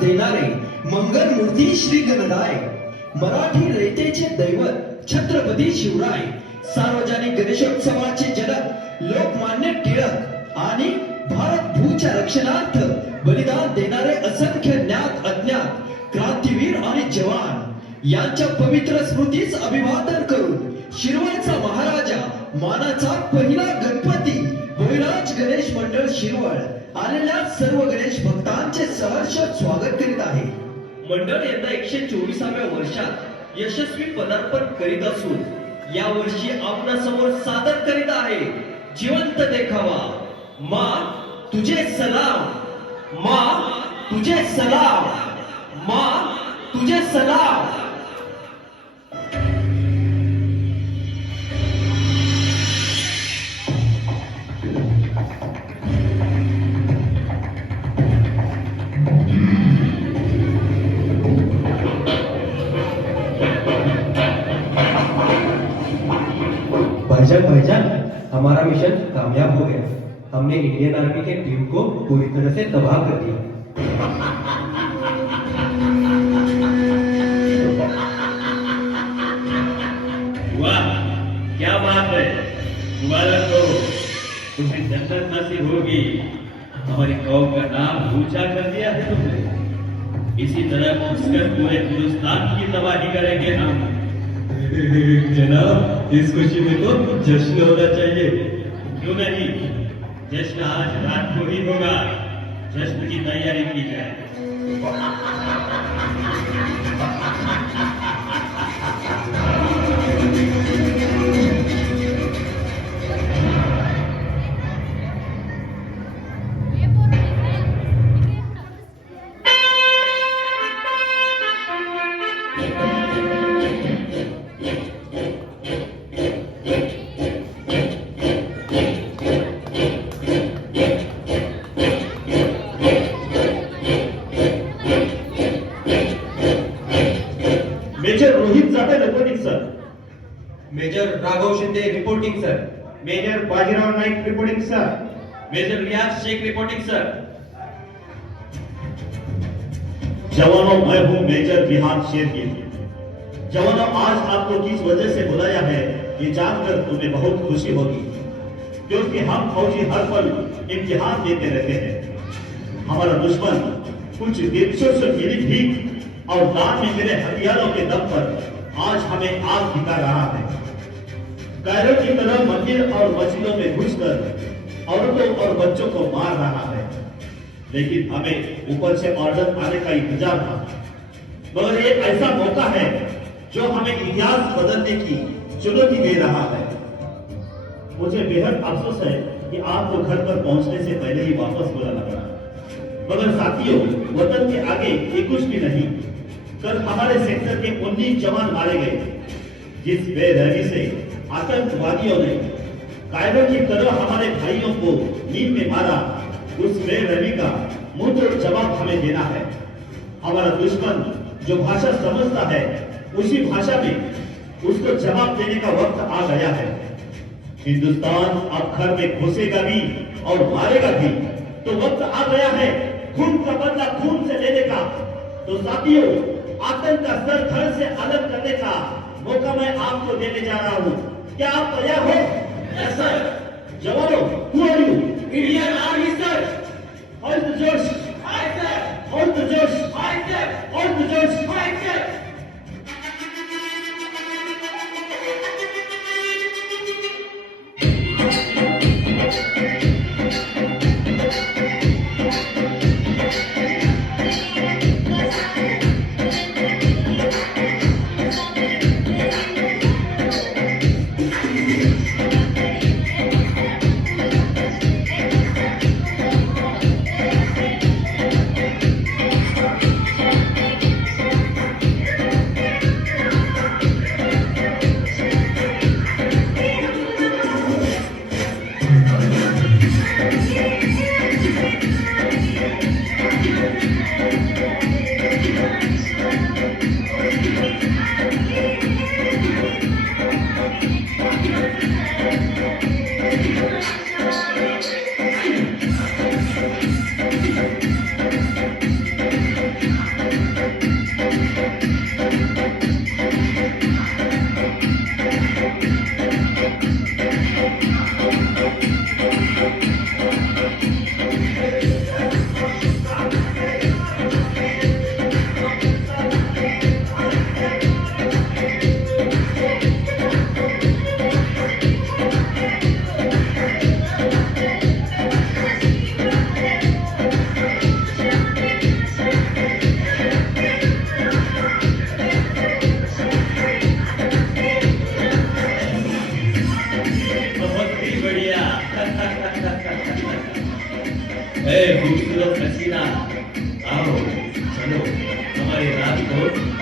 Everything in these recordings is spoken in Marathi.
देणारे मंगलमूर्ती श्री गणराय, मराठी रयतेचे दैवत छत्रपती शिवराय, सार्वजनिक गणेशोत्सवाचे जनक लोकमान्य टिळक आणि भारत भूच्या रक्षणार्थ बलिदान देणारे असंख्य ज्ञात अज्ञात क्रांतीवीर आणि जवान यांच्या पवित्र स्मृतीस अभिवादन करून शिरवळचा महाराजा मानाचा पहिला गणपती बळीराज गणेश मंडळ शिरवळ आलेल्या सर्व गणेश भक्तांचे सहर्ष स्वागत करीत आहे. मंडळ यंदा 124व्या वर्षात यशस्वी पदार्पण करीत असून या वर्षी आपणासमोर सादर करीत आहे जिवंत देखावा माँ तुझे सलाम, माँ तुझे सलाम, माँ तुझे सलाम. भाईजान, हमारा मिशन कामयाब हो गया. हमने इंडियन आर्मी के टीम को पूरी तरह से तबाह कर दिया. वाह, क्या बात है. मुबारक हो, तुम्हें जन्नत नसीब होगी. हमारी कौम का नाम ऊंचा कर दिया है तुमने. इसी तरह घुसकर पूरे हिंदुस्तान की तबाही करेंगे हम. जनाब, इस खुशी में तो जश्न होना चाहिए. क्यों नहीं, जश्न आज रात को ही होगा. जश्न की तैयारी की जाए. Major Rohit Jadhav reporting sir. Major Raghav Shinde reporting sir. Major Bajirao Naik reporting sir. Major Riyaz Shaikh reporting sir. जवानों, मैं हूं मेजर बिहार शेरगिल. जवानों, आज आपको किस वजह से बुलाया है ये जानकर तुम्हें बहुत खुशी होगी, क्योंकि हम फौजी हर पल इम्तिहान देते रहते हैं. हमारा दुश्मन कुछ दिवसों से मिली भीख और दान में मिले हथियारों के दम पर आज हमें आग दिखा रहा है. कायरों की तरह मंदिर और मस्जिदों में घुसकर औरतों और बच्चों को मार रहा है. लेकिन हमें ऊपर से ऑर्डर आने का इंतजार था. मगर ये ऐसा मौका है जो हमें इतिहास बदलने की चुनौती दे रहा है. मुझे बेहद अफसोस है कि आपको घर पर पहुंचने से पहले ही वापस बुलाना पड़ा. मगर साथियों, वतन के आगे ये कुछ भी नहीं. कल हमारे सेक्टर के 19 जवान मारे गए. जिस बेरहमी से आतंकवादियों ने कायरों की तरह हमारे भाइयों को नींद में मारा, उस बेरहमी का मुंहतोड़ जवाब हमें देना है. हमारा दुश्मन जो भाषा समझता है उसी भाषा में उसको जवाब देने का वक्त आ गया है. हिंदुस्तान अब घर में घुसेगा भी और मारेगा भी. तो वक्त आ गया है खून का बदला खून से लेने का. तो साथियों, आतंक का सर धड़ से अलग करने का मौका मैं आपको देने जा रहा हूं. क्या आप तैयार हो? Yes sir. जवानों, who are you? Indian army sir. और तो जोश. High sir. और तो जोश. High sir. और तो जोश. High sir.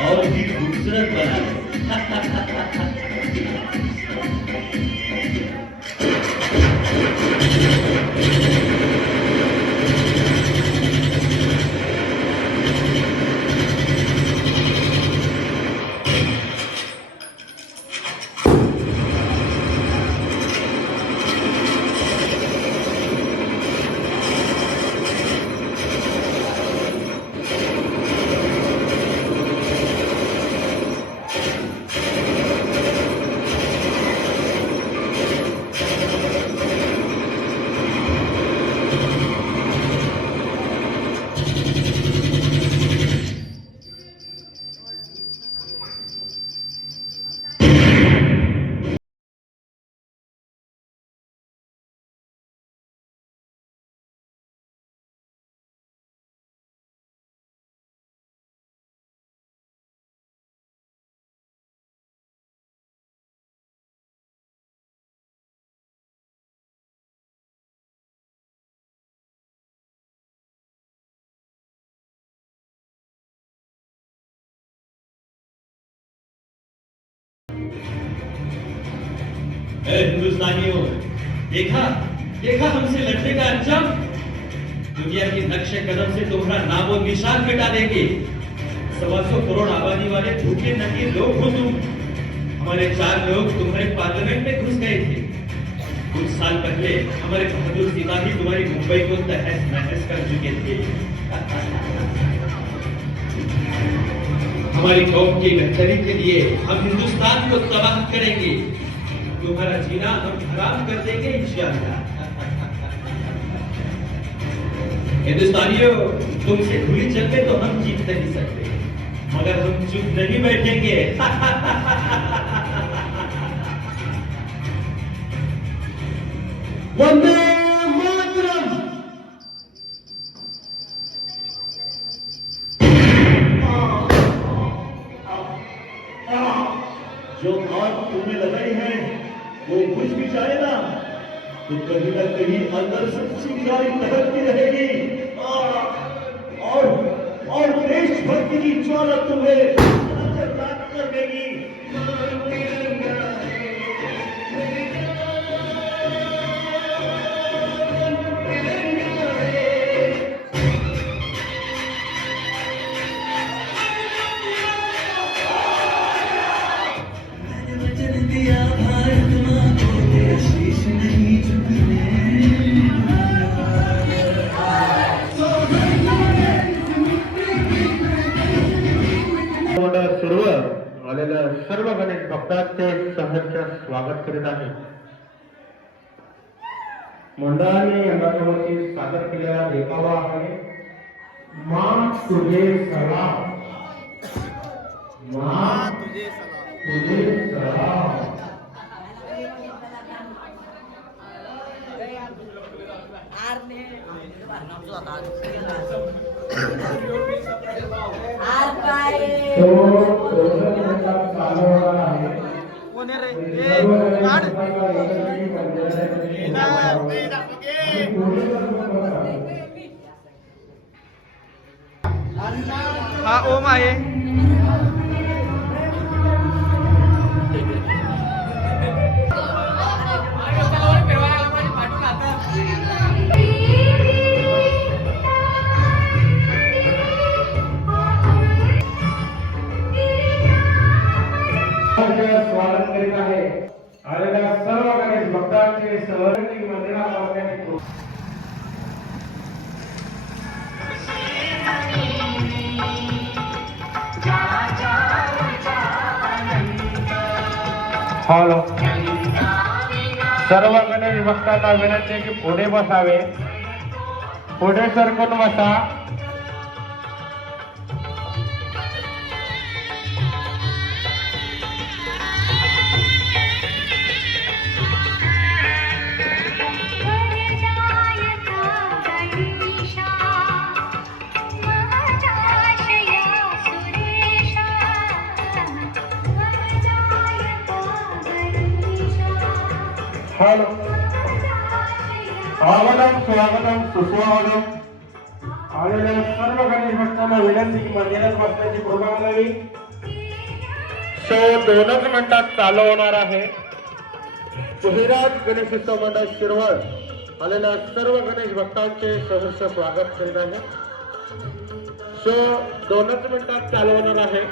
और भी खूबसूरत बना दे। हिंदुस्तानियों, देखा देखा हमसे लड़ने का अंजाम। दुनिया के नक्शे कदम से तुम्हारा नामो निशान मिटा देंगे। 125 करोड़ आबादी वाले भूखे नंगे लोग हो तुम। हमारे 4 लोग तुम्हारे पार्लियामेंट में घुस गए थे। कुछ साल पहले हमारे बहादुर सिपाही तुम्हारी मुंबई को तहस नहस कर चुके थे। हमारी कौम की बेहतरी के लिए हम हिंदुस्तान को तबाह करेंगे। तुम्हारा जीना हम हराम कर देंगे इंशाअल्लाह। हिंदुस्तानियों, तुमसे खुली जंग में तो हम जीत नहीं सकते, मगर हम चुप नहीं बैठेंगे। वंदे मातरम। जो आग तुम्हें लगाई है वो बुझ भी जाए ना तो कहीं ना कहीं अंदर से चिंगारी दहकती रहेगी और देशभक्ति की ज्वाला तुम्हें रात कर देगी। सर्व आलेल्या सर्व गणेश भक्तांचे सहर्ष स्वागत करीत आहे। मंडळाने यंदाच्या वर्षी सादर केलेला देखावा आहे माँ तुझे सलाम, माँ तुझे सलाम। हा ओम आहे। स्वागत करीत आहे आलेल्या सर्व गणेश भक्तांचे सहर्ष मंदिरात। हॅलो, सर्व गणेश भक्तांना विनंती आहे की पुढे बसावे, पुढे सरकून बसा। हॅलो, स्वागतम स्वागतम सुस्वागतम। आलेल्या सर्व गणेश भक्तांना विनंती की मंदिरात बसण्याची कृपा करावी. शो 2च मिनिटात चालू होणार आहे. पुहिराज गणेशोत्सव मंडळ शिरवळ आलेल्या सर्व गणेश भक्तांचे सहर्ष स्वागत करीत आहे. शो 2च मिनिटात चालू होणार आहे.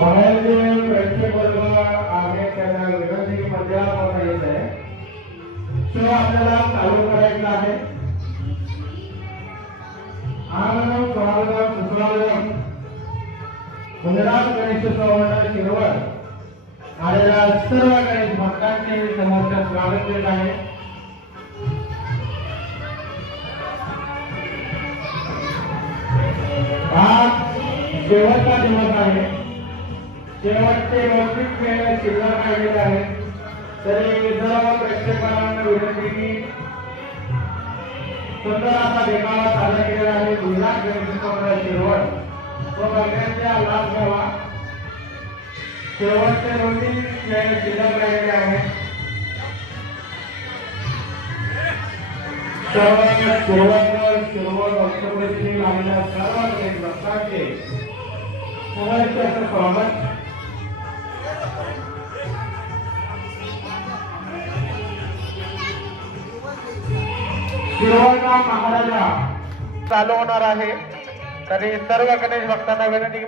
बाहेर जे प्रेक्षक वर्ग आहे त्यांना विनंती की मंदिरात बसता येत आहे. शो आपल्याला चालू करायचा आहे. आनंद स्वागत सुस्वागत गुजरात गणेशोत्सव मंडळ शिरवळ आलेल्या सर्व गणेश भक्तांचे समोर स्वागत करीत आहे. आज शेवटचा दिवस आहे. शेवटचे 29 खेळ शिल्लक राहिलेले आहेत. तरी सर्व प्रेक्षकांना विनंती की सुंदर असा देखावा सादर केलेला आहे गुजरात गणेशोत्सव मंडळ शिरवळ. तो बघण्याचा लाभ घ्यावा. शेवटचे 2-3 खेळ शिल्लक राहिलेले आहेत. शिरवळ ऑक्टोबरची आलेल्या सर्व गणेश भक्तांचे सहर्ष असं स्वागत. शिरवळचा महाराजा चालू होणार आहे. तरी सर्व गणेश भक्तांना विनंती की